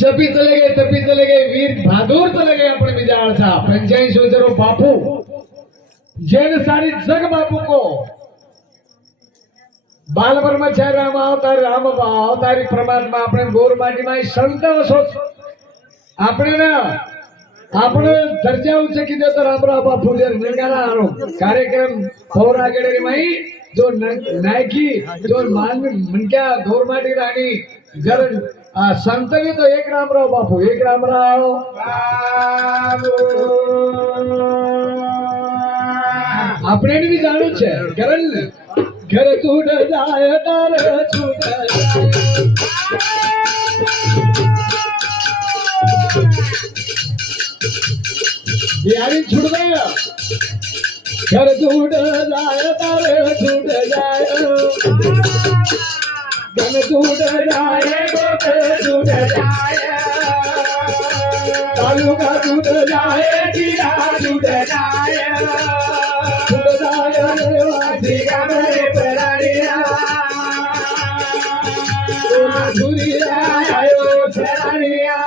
जपी चले गए तपी चले गए वीर बहादुर चले गए अपने विचार था 85 वर्षो बापू जैन सारी जग बापू को बाल ब्रह्मचारी राम अवतारी परमात्मा अपने गोर माटी में संत वसो अपने ना अपने दर्जा ऊंचे की तो रामराव बापू जर नगारा आरो कार्यक्रम पौरा गेडे में जो नायकी जो मान मनक्या गोर माटी रानी जर संत भी तो एक रामराव बापू एक रामराव अपने भी जाणू छे करन घर छूट जाए तार छूट यारी छूट गया घर छूट जाए तार छूट जाए घर छूट जाए छूट जाए तालुका छूट जाए जिला छूट जाए छूट जाए वासी का मेरे परारिया दुनिया आयो परारिया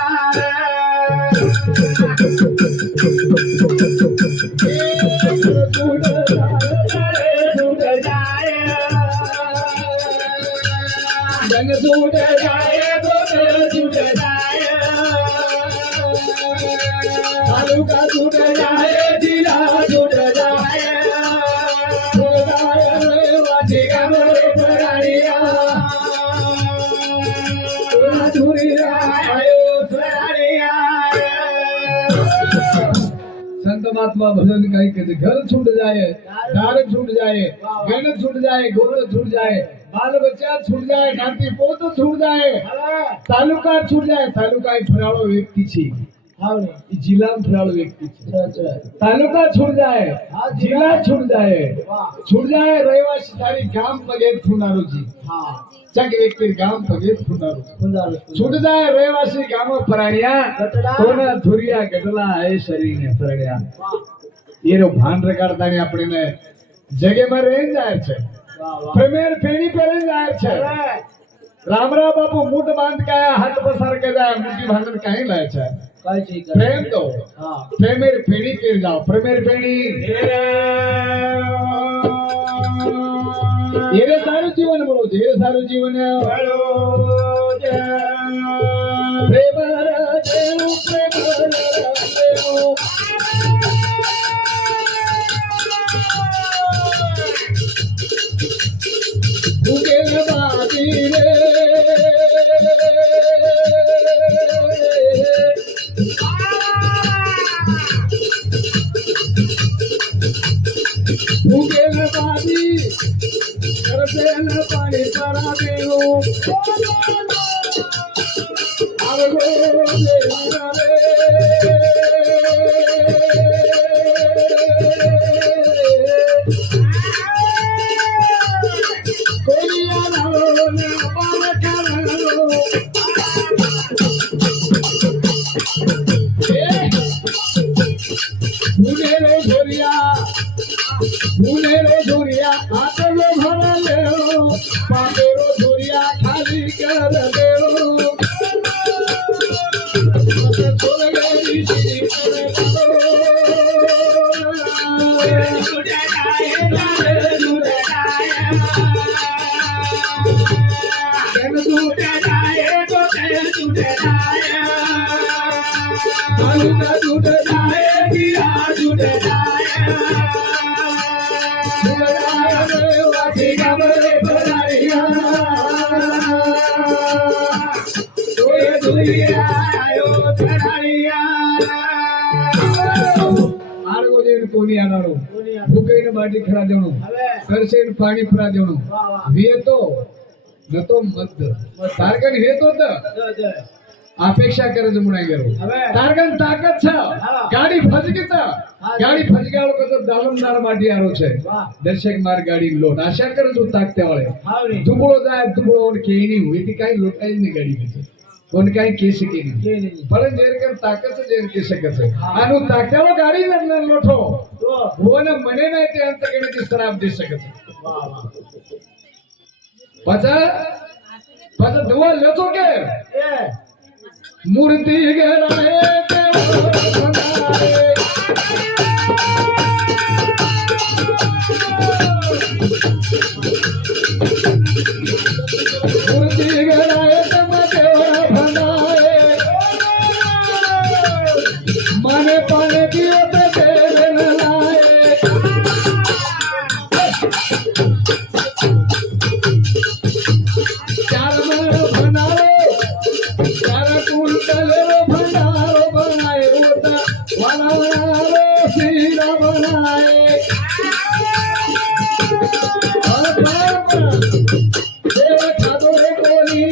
जन छूट जाए तो छूट जाए तालुका छूट जाए जिला छूट जाए छूट जाए वासी का मेरे परारिया दुनिया आयो परारिया संत महात्मा भजन कहीं कहते घर छूट जाए दार छूट जाए गण छूट जाए गोर छूट जाए बाल बच्चा छूट जाए नाती पोत छूट जाए तालुका छूट जाए तालुका एक फराळो व्यक्ति छी जिला फराळो व्यक्ति छी तालुका छूट जाए जिला छूट जाए रहिवासी सारी गाम पगे फुनारो जी चक व्यक्ति गाम पगे फुनारो छूट जाए रहिवासी गाम पराणिया कोना धुरिया गडला है शरीर ने परण्या एरो भान रगाडतानी आपणे जगे में रेन जाय छे प्रेमेर फेणी पेरे जाय छे रामराव बापू मूठ बांध के हाथ पसार के जाए मुट्ठी भांगन कहीं लाय छे प्रेम तो प्रेमेर फेणी पेर जाओ प्रेमेर फेणी ये सारू जीवन बोलो ये सारू जीवन प्रेम पानी परा देव भूलेरो झोरिया आटलो भरा ले पापेरो झोरिया खाली कर दे छोड़ गई माटी खरा जणो करसेन पाणी खरा जणो वेतो नतो मत तारगन वेतो त अपेक्षा करे जमुना गेरो तारगन ताकत छ गाड़ी फजकी त गाड़ी फजगाळो कतो दालमदार माटी आरो छे दर्शक मार गाड़ी लोट आशा करे जो ताकते वाले दुबळो जाय दुबळो और केनी हुई ती काही लोटाई ની गाड़ी છે कोण काही केस केनी पण जेर कर ताकत जेर के सकत आनु ताकतेलो गाड़ी न लोठो भोन मने नाही ते अंत केने ती शराब दे सकत पाचा पाचा दुआ लेतो के मूर्ती घराए देव बनाए मूर्ती घराए देव बनाए माने पाने दियो ते देव न लाए चार मन बनाए चार कुंटल भंडारो बनाए होता वाला सीरा बनाए देव खादो कोणी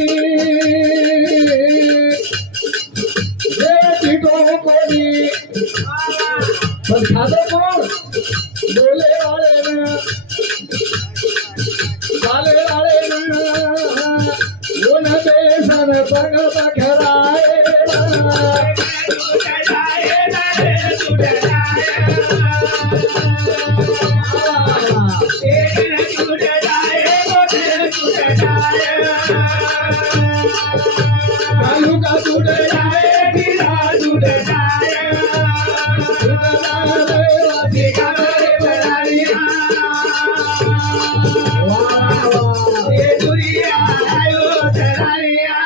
देव पीठो कोणी पण खादो कोण बोले वाले न चाले वाले न ऊन बेसन पग पखराए कालू का दूध जाए गिरा दूध जाए वासी का बरारिया वाह वाह ये दुनिया आयो तरारिया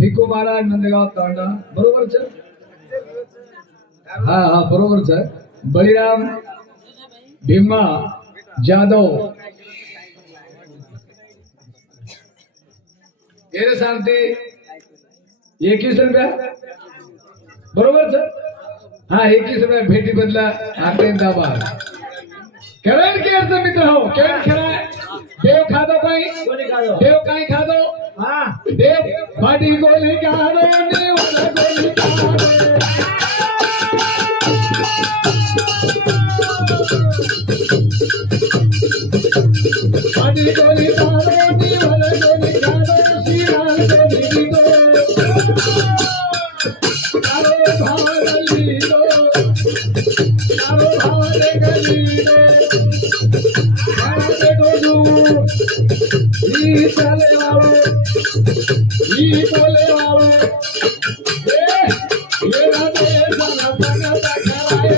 भिको महाराज नंदगाव तांडा बरोबर છે હા હા બરોબર છે બળીરામ ભીમા જાદવ એને શાંતિ 21 रुपया बरोबर છે હા 21 रुपया भेटी बदला आपले दाबा करण के अर्थ मित्र हो केम खरा देव खादो काही देव काही खादो हां देव भाटी गोली काढो देवाला गोली काढो भाटी गोली काढो देवाला गोली काढो श्रीराम गोली दो कारो भावली दो कारो भावले गली दो कारो डोजू ई चले वालो ई बोले वालो ये राधे साला संगता कराए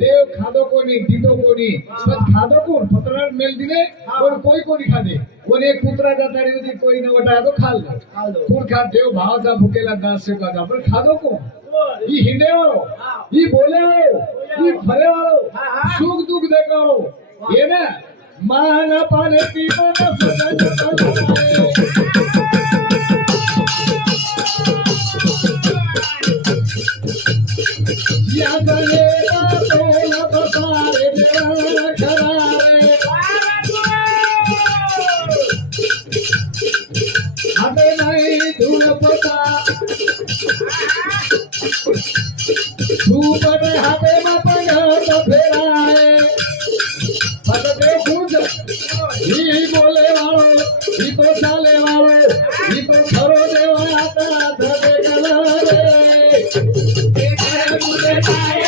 देव खादो कोणी दिदो कोणी पण खादो कोण पत्रार मेल दिले कोण कोणी खादे कोण एक पुत्रा जातारी होती कोई न वटा तो खाल्लो कोण खा देव भावाचा भुकेला दास से का पण खादो कोण ही हिंडे वाळो ही बोले वाळो ही फरे वाळो सुख दुख देखो ये ना मान पाने पीतो न सजन या गले तो न बसारे देवा खरारे हमें नहीं धूल पता धूप में हाथे में पंगा फेराए पकड़े खुद ही बोले वालो ही तो चाले वालो ही तो खरो देवा आता धबे कलारे मुझे पाए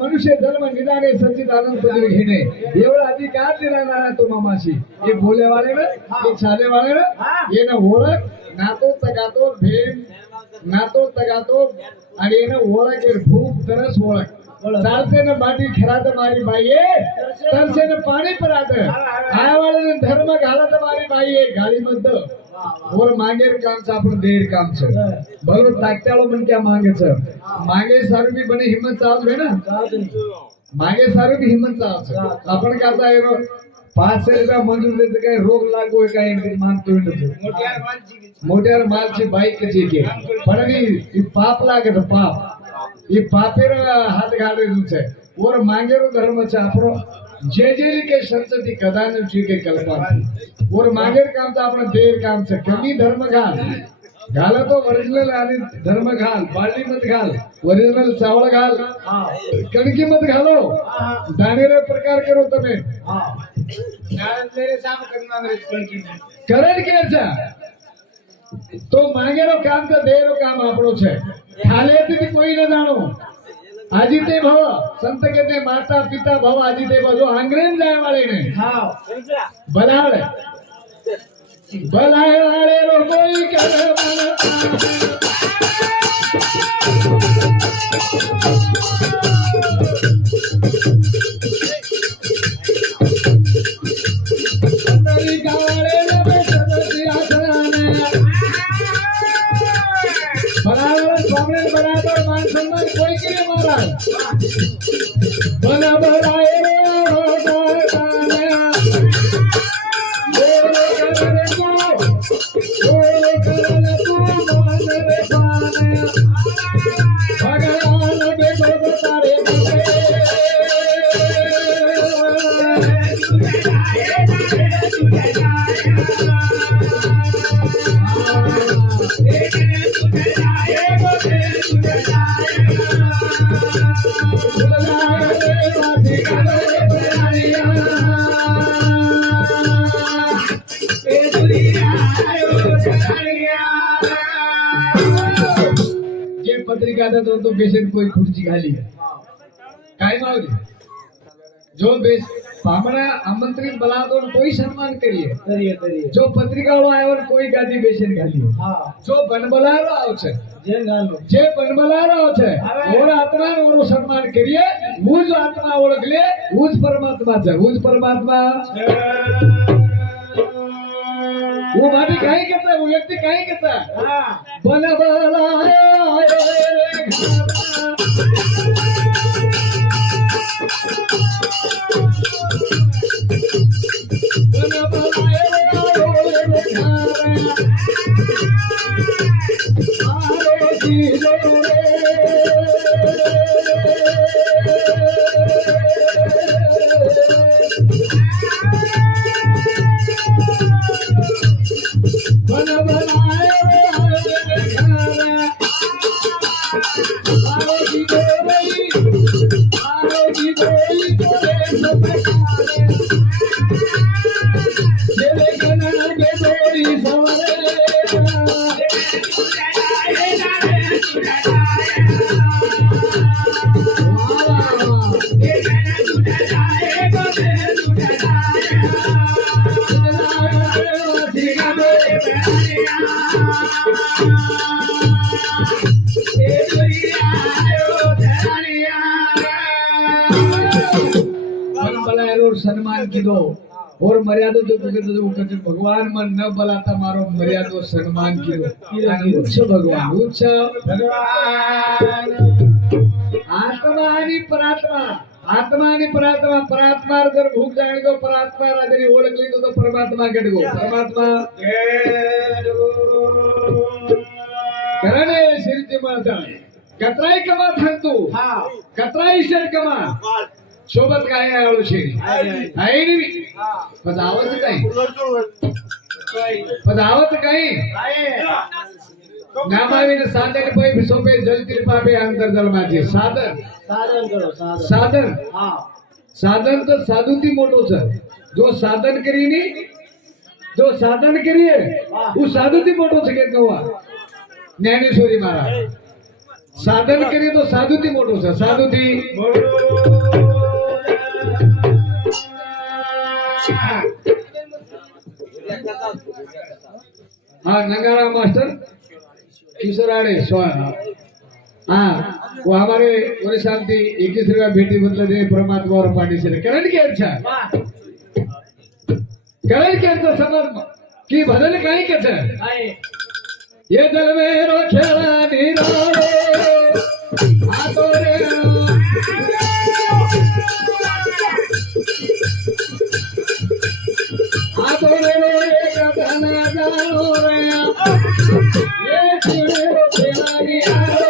मनुष्य धर्म निदाने सच्चिदानंद पदवी घेणे एवढा अधिकार दिला तो मामाशी ये बोले वाले में ये चाले वाले में ये ना ओळख नातो तगातो भेद नातो तगातो आणि ये ना ओळख ये भूक तरस ओळख चालते न बाटी खरात मारी बाईये तरसे न पाणी परात आया वाले धर्म घालत मारी बाईये गाडी मध्ये और मागेर काम से अपन देर काम से भलो ताकतालो मन क्या मांगे छे मांगे सारू भी बने हिम्मत चाल है ना मागे सारू भी हिम्मत चाल छे अपन कहता है 500 रुपया मंजूर देते कहीं रोग लागो है कहीं मानतो नहीं मोटियार मालची बाईक कची के पण ई पाप लागे तो पाप ई पापेर हाथ गाड़ेલું છે और मांगेरो धर्म છે આપણો जे के संतति कदा न चूके कल्पना और मागेर काम तो आपण देर काम છે कमी धर्म घाल घाला तो ओरिजिनल आणि धर्म घाल बाली मत घाल ओरिजिनल चावल घाल कणकी मत घालो दानेरे प्रकार करो તમે करण के છે तो मांगेरो काम तो देरो काम આપણો છે ખાલેથી કોઈ ન જાણો आजीते भव संत कहते माता पिता भव आजीते भव जो अंग्रेज जाए वाले ने बलाड़ बलाए वाले रो कोई कर अंदरी गावाले लबे सदसी आसराने बराबर सामने बराबर मान सम्मान कोई के महाराज बना बराए रे भगवान बोले करने तू मान रे पाने भगवान बे तारे पत्रिका तो बेसन कोई खुर्ची खाली है काय मावली जो बेस पामणा आमंत्रित बलातो कोई सम्मान करिए जो पत्रिका वाળો આવ્યો કોઈ ગાદી બેસીને ખાલી જો બનબલારો આવશે જે બનબલારો છે ઓર આત્માનો ઓરો સન્માન કરીએ હું જ આત્મા ઓળખ લે હું જ પરમાત્મા છે હું જ પરમાત્મા वो भाभी काहे कहता है वो व्यक्ति काहे कहता है बनबलाए सम्मान कीधो और मर्यादा जो कहते भगवान मन न बलाता मारो मर्यादा सम्मान कीधो उच्च भगवान उच्च भगवान आत्मा आणि परात्मा परात्मा जर भूक जाणे तो परात्मा जरी ओळखली तो परमात्मा कडे परमात्मा करणे शिरती माता कतराई कमा थांतू कतराई शर कमा सोबत काय आलो छे आहे नी पदावत काही नामाविन साधन पै सोपे जलतील पापे अंतर जन्माचे साधन साधन साधन तो साधुती मोटो છે जो साधन करीनी जो साधन करिए वो साधुती मोटो છે કે કવા જ્ઞાનેશ્વરી महाराज साधन करिए तो साधुती मोटो છે साधुती हाँ नगारा मास्टर किशोराड़े हाँ वो हमारे ओडिशा थी 21 रुपया भेटी मतलब परमात्मा और पार्टी से करण के अच्छा समझ की भजन काही के છે ये जल मेरो खेला निराळे आ तो रे एक धना जानो रे ये मेरो खेला निराळे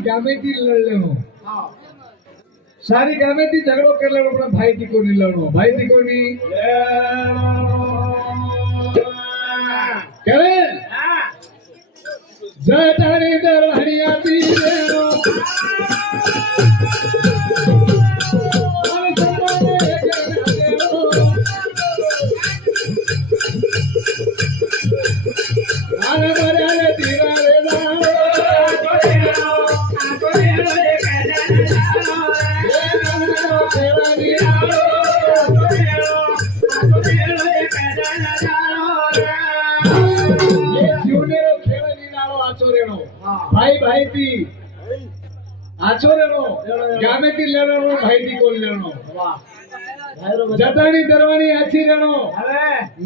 गामेती लढलेलो सारी गामेती झगडो करलेलो पण भाई ती कोणी लढलो भाई ती कोणी करे जटारी दरहरिया ती देनो आरे बरे तीरा रे भाई भाई ती आचोरेनो गामेती लेनो भाई ती कोण लेनो जतानी दरवानी आची रेनो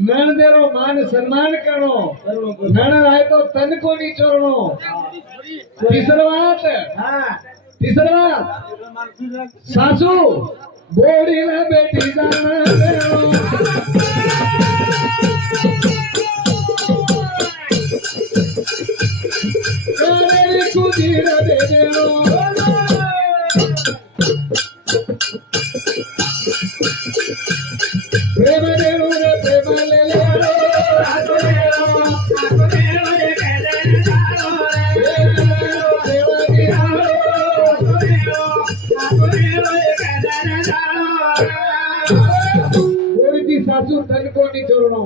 नण देनो मान सम्मान करो नण राय तो तन को नी चोरनो तीसरा सासू बोड़ी ना बेटी जाना देनो कुदीर दे देनो प्रेम देनो रे प्रेम ले लेनो आतो देनो रे कहले जानो रे देवा गिरानो आतो देनो रे कहले जानो बोली सासू तन को नी छोड़नो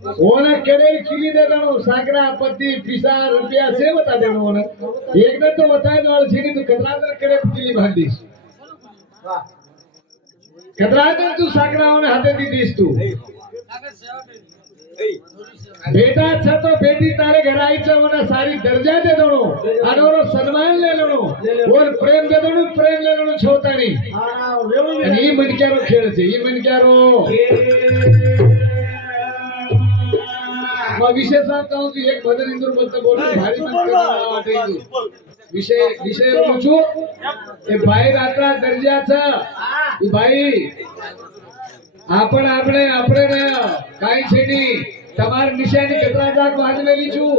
ओने केड़े किली दे देनो साकरा पति पिसा रुपया से बता देनो ओने एक दिन तो बताए दो छीनी तो कतरा दिन करे किली बांधीस वाह कतरा दिन तू साकरा ओने हाथे दी दीस तू बेटा छ तो बेटी तारे घर आई छ ओने सारी दर्जा दे देनो और ओरो सम्मान ले लेनो और प्रेम दे देनो प्रेम ले लेनो छोतानी हां ये मनक्यारो खेळ छे ये मनक्यारो विषय सांगता हूँ कि एक भजन इंदूर बोलते बोलते भारी मन विषय बोलू એ ભાઈ રાત્રા દરજા છે એ ભાઈ આપણે કાઈ છે ની તમાર નિશાની કેટલા જાક વાજવેલી છું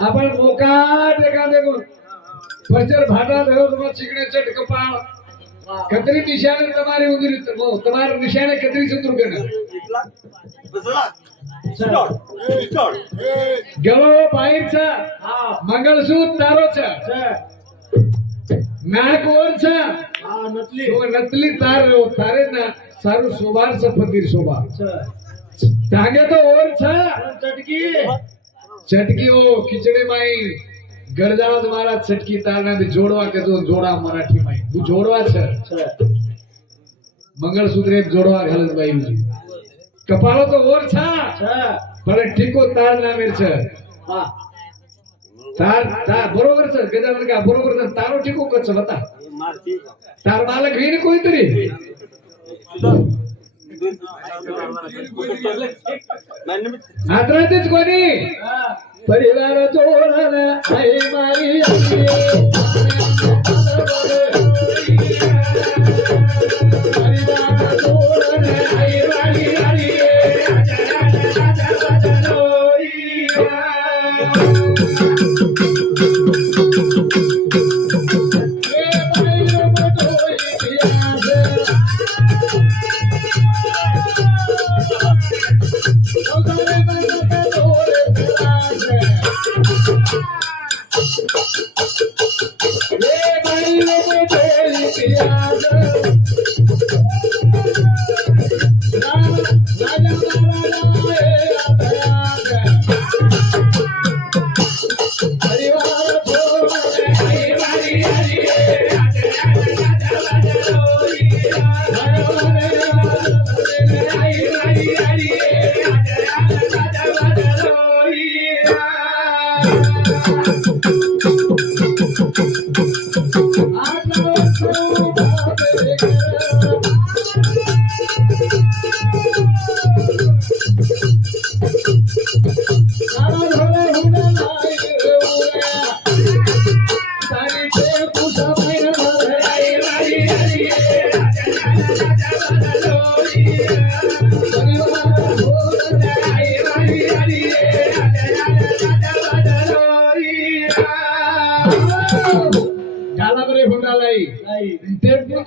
આપણ મોકા ટેકા દેખો પચર ભાટા થયો તમાર ચીકણે ચટ કપાળ કતરી નિશાને તમારી ઉંદરી તમાર નિશાને કતરી ચતુર ગણે ગળો ભાઈ છે મંગળસૂત્ર તારો છે નાક ઓર છે નતલી તારે ના સારું શોભાર છે ફકીર શોભા ધાગે તો ઓર છે ચટકી ઓ ખીચડી માઈ ગળજાળા તમારા ચટકી તારના બી જોડવા કે તો જોડા મરાઠી માઈ તું જોડવા છે મંગળસૂત્ર એક જોડવા ઘાલસ બાઈ કપાળો તો ઓર છે પણ ઠીકો તાર નામે છે તાર બરોબર છે ગજાનન કા બરોબર છે તારો ઠીકો કચ્છ બતા તાર માલક વીર કોઈ તરી આદરાતે જ કોની પરિવાર જોડને આઈ મારી પરિવાર જોડને ये बाई लोगों तेरी प्यास राजा परिवार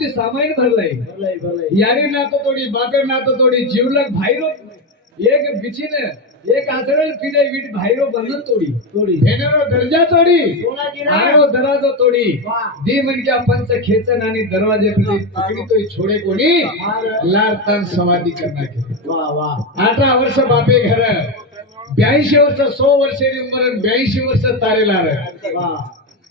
सामायिक भरलंय यारी नातो तोडी बाकर नातो तोडी जीवलक भाईरो एक बिचीने एक आचरण पिले वीट भाईरो बंधन तोडी भेनेरो दर्जा तोडी आरो दराजो तोडी दी मन क्या पंच खेचन आणि दरवाजे पकडी तो छोड़े कोणी लार तन समाधी करना के वाह वाह 18 वर्ष बापे घर 82 वर्ष 100 वर्षेरी उमर 82 वर्ष तारे लार वाह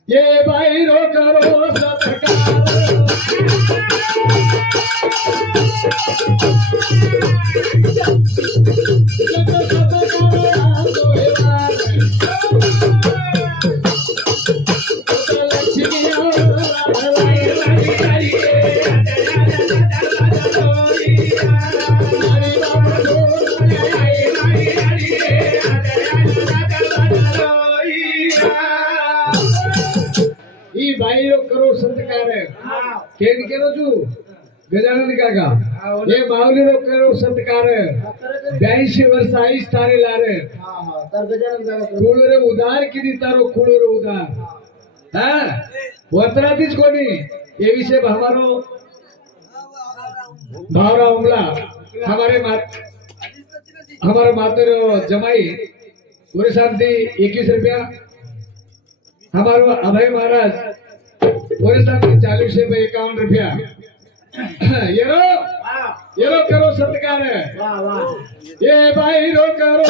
ये भाईरो करो सत्कार करो सत्कार केन केलो छु गजानन काका ये माऊली रो करो सत्कार 82 वर्ष आईस तारे लारे तर गजानन काका कुळरे उदार किती तारो कुळरे उदार हां वत्रातीच कोणी ये विषय हमारो भावरा उमला हमारे मातर जमाई पूरे शांति 21 रुपया हमारो अभय महाराज पूरे शांति 40 रुपये 51 रुपया ये रो करो सत्कार वाह वाह ये भाई रो करो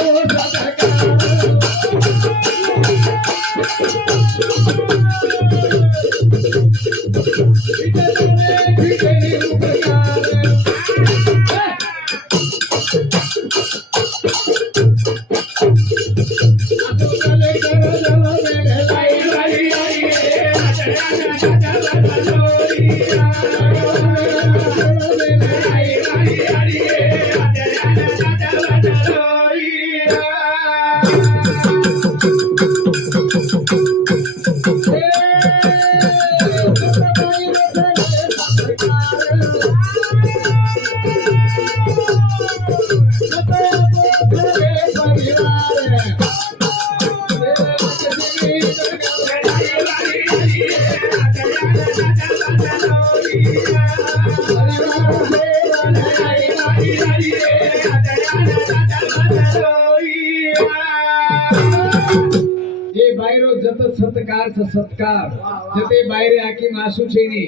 सत्कार सत्कार सत्कार जते बाहेर आखी मासू छेनी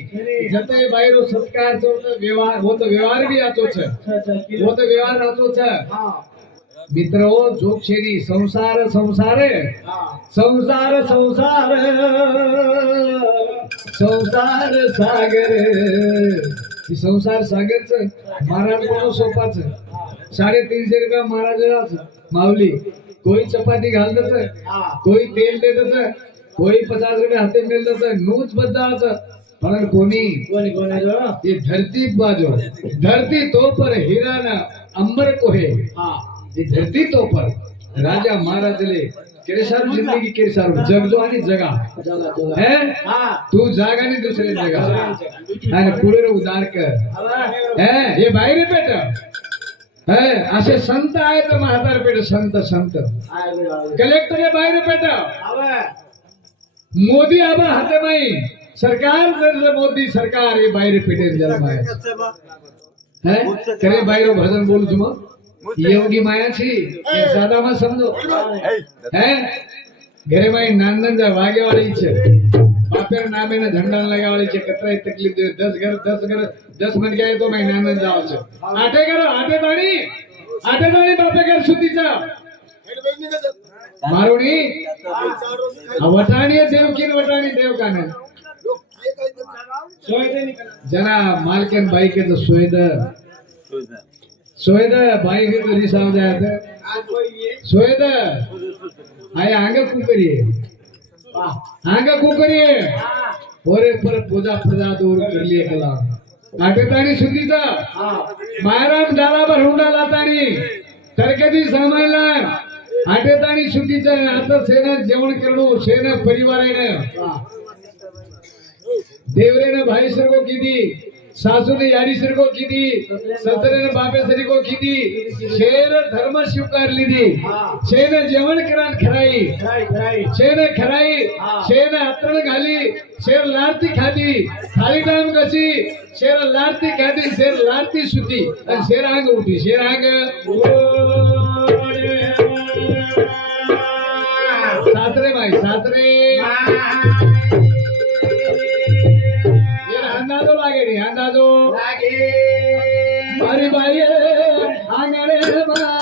जते बाहेरो सत्कार छो तो व्यवहार भी आतो छे वो तो व्यवहार आतो छे मित्रो जोक छेनी संसार संसार संसार संसार संसार सागर संसार सागर छे महाराज कोणो सोपा छे 350 रुपया महाराज माऊली कोई चपाती घाल देते कोई तेल दे देते कोई 50 रुपये हाथे मिल देते नूच बजाच पर कोनी ये धरती बाजो धरती तो पर हीरा ना अंबर को है ये धरती तो पर राजा महाराज ले केरे सारू जिंदगी केरे सारू जग जो आणि जगा है तू जागा नहीं दूसरे जगा आणि पुढे उदार कर है ये बाहेर बेटा है असे संत आहे तर म्हातार पेट संत संत कलेक्टर बाहेर पेट मोदी आबा हाते माई सरकार जर मोदी सरकार ये बाहेर पेटे जन्म है करे बाहेर भजन बोलू तुम योगी माया छी ये ज्यादा मत समझो है ઘરે માં નાનંદ વાગે વાળી છે બાપેર નામે ને ઝંડા લગાવાળી છે કતરાય તકલીફ દે 10 મન ગયા તો મેં નાનંદ જાવ છે આટે કરો આટે તાણી બાપે ઘર સુધી જા મારુણી વટાણી દેવકીન વટાણી દેવકાને जना मालकिन भाई के तो सोएद भाई के तो रिसाव जाए थे सोएद आए आगे कुकरिए और पर पूजा दूर कर लिए कला आटेतानी सुधी था महाराज डाला पर हुंडा लातानी तरकेदी सामायला आटेतानी सुधी था आता सेना जेवण करणं सेना परिवारेने देवरे ने भाई सर को की दी सासू ने यारी सर को की दी ससरे ने बापे सरी को की दी शेर धर्म स्वीकार ली दी शेर जेवण करान खराई शेर खराई शेर अत्रण घाली शेर लारती खादी थाली टाइम कशी शेर लारती खादी शेर लारती सुती आणि शेर आंग उठी शेर आंग सासरे भाई सासरे अंदाजो लागे रे अंदाजो लागे मारी बाई आंगणे मारे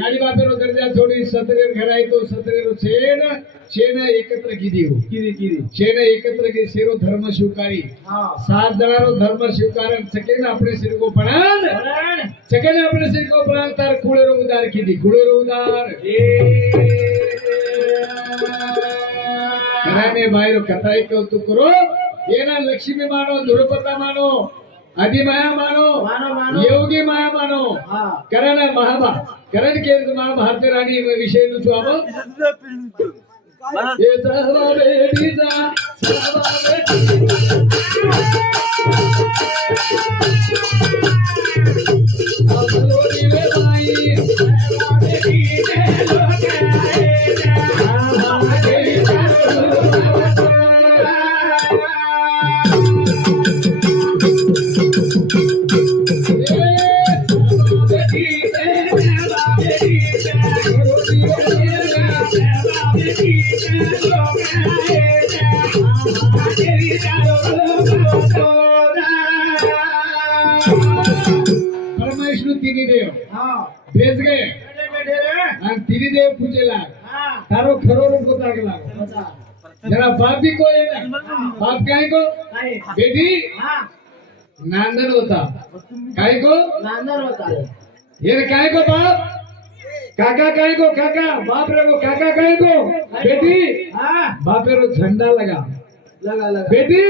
याडी बापेरो दर्जा थोडी सतरेर घराई तो सतरेरो छेन एकत्र कीधी छेन एकत्र की सेरो धर्म स्वीकारी 7 जणारो धर्म स्वीकारन सकेन अपने सिर को पणान तार कुळेरो उदार कीधी कुळेरो उदार घराने बाहेर कथाई कौतुक करो येना लक्ष्मी मानो द्रुपदा मानो आदि माया मानो योगी माया मानो करण के महाभारत रानी विषय नु अब ये सहरा बेटी जा सहरा बेटी रे भाई बेटी ने लोग परमेश्वर तिनी देव भेज गए आणि तिनी देव पूजेला तारो खरो रूप होता गेला जरा बाप भी को बाप काय को बेटी नांदन होता काय को ये काय को बाप काका काय को काका बाप रे को काका काय को बेटी बापेरो झंडा लगा बेटी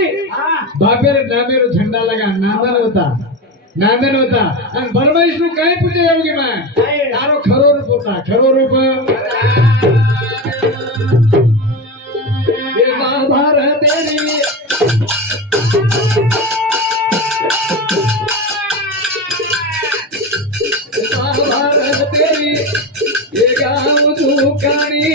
बापेरे नामेरो झंडा लगा नांदन होता आणि परमेश्वर काय पूजे योगी माय तारो खरो रूप होता खरो रूप ये महाभारत तेरी महाभारत तेरी ये गाँव दुकानी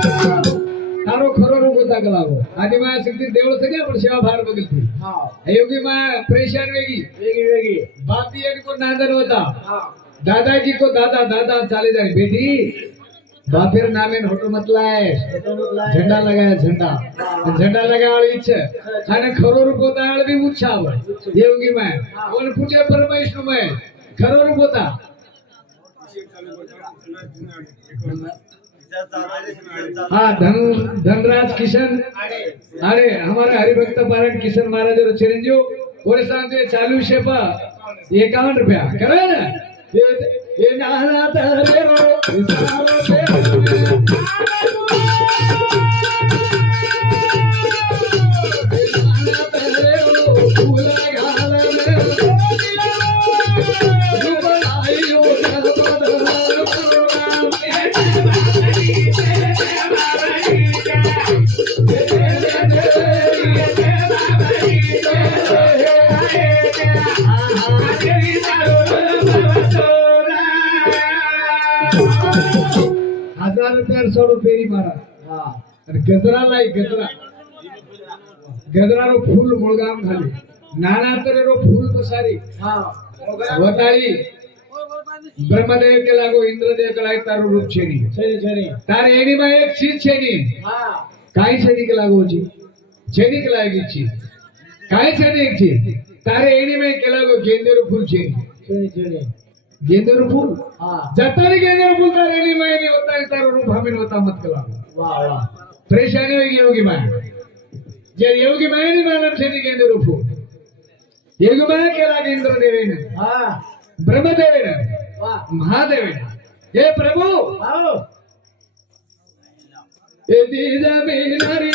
तारो खरो रूप होता गलावो आदि माया शक्ती देवळ सगळे आपण सेवा भार बघितली योगी माया परेशान वेगी वेगी बापी एक को नादर होता दादाजी को दादा दादा चाले जाए बेटी बापेर नामे होटो मतलाय झंडा लगाया झंडा झंडा लगाया वाली इच्छा आणि खरो रूप होता वाली भी उच्छाव योगी माया कोण पूजे परमेश्वर माया खरो रूप होता हाँ धनराज किशन अरे हमारे हरिभक्त पारण किशन महाराज और चिरंजीव और साथ चालू शेपा 51 रुपया करे ना ये नाना तारे रो सारो ₹1000 फेरी मारा गजरा लाई गजरा रो फूल मुळगाम खाली नाना तरे रो फूल पसारी वताळी ब्रह्मदेव के लागो इंद्रदेव के लागे तारो रूप छेनी तारे एनी में एक चीज छेनी काई छेनी के लागो जी छेनी के लागे चीज काई छेनी एक चीज तारे एनी में के लागो गेंदे रो फूल छेनी गेंदे रो फूल जतारी गेंदे रो फूल तारे एनी में नहीं होता है तारो रूप हमें होता मत कला वाह वाह परेशानी होगी योगी माया जे योगी माया नहीं मालूम छेनी गेंदे रो फूल योगी माया के लागे इंद्रदेव ब्रह्मदेव महादेव हे प्रभु ये दीदा बीनारी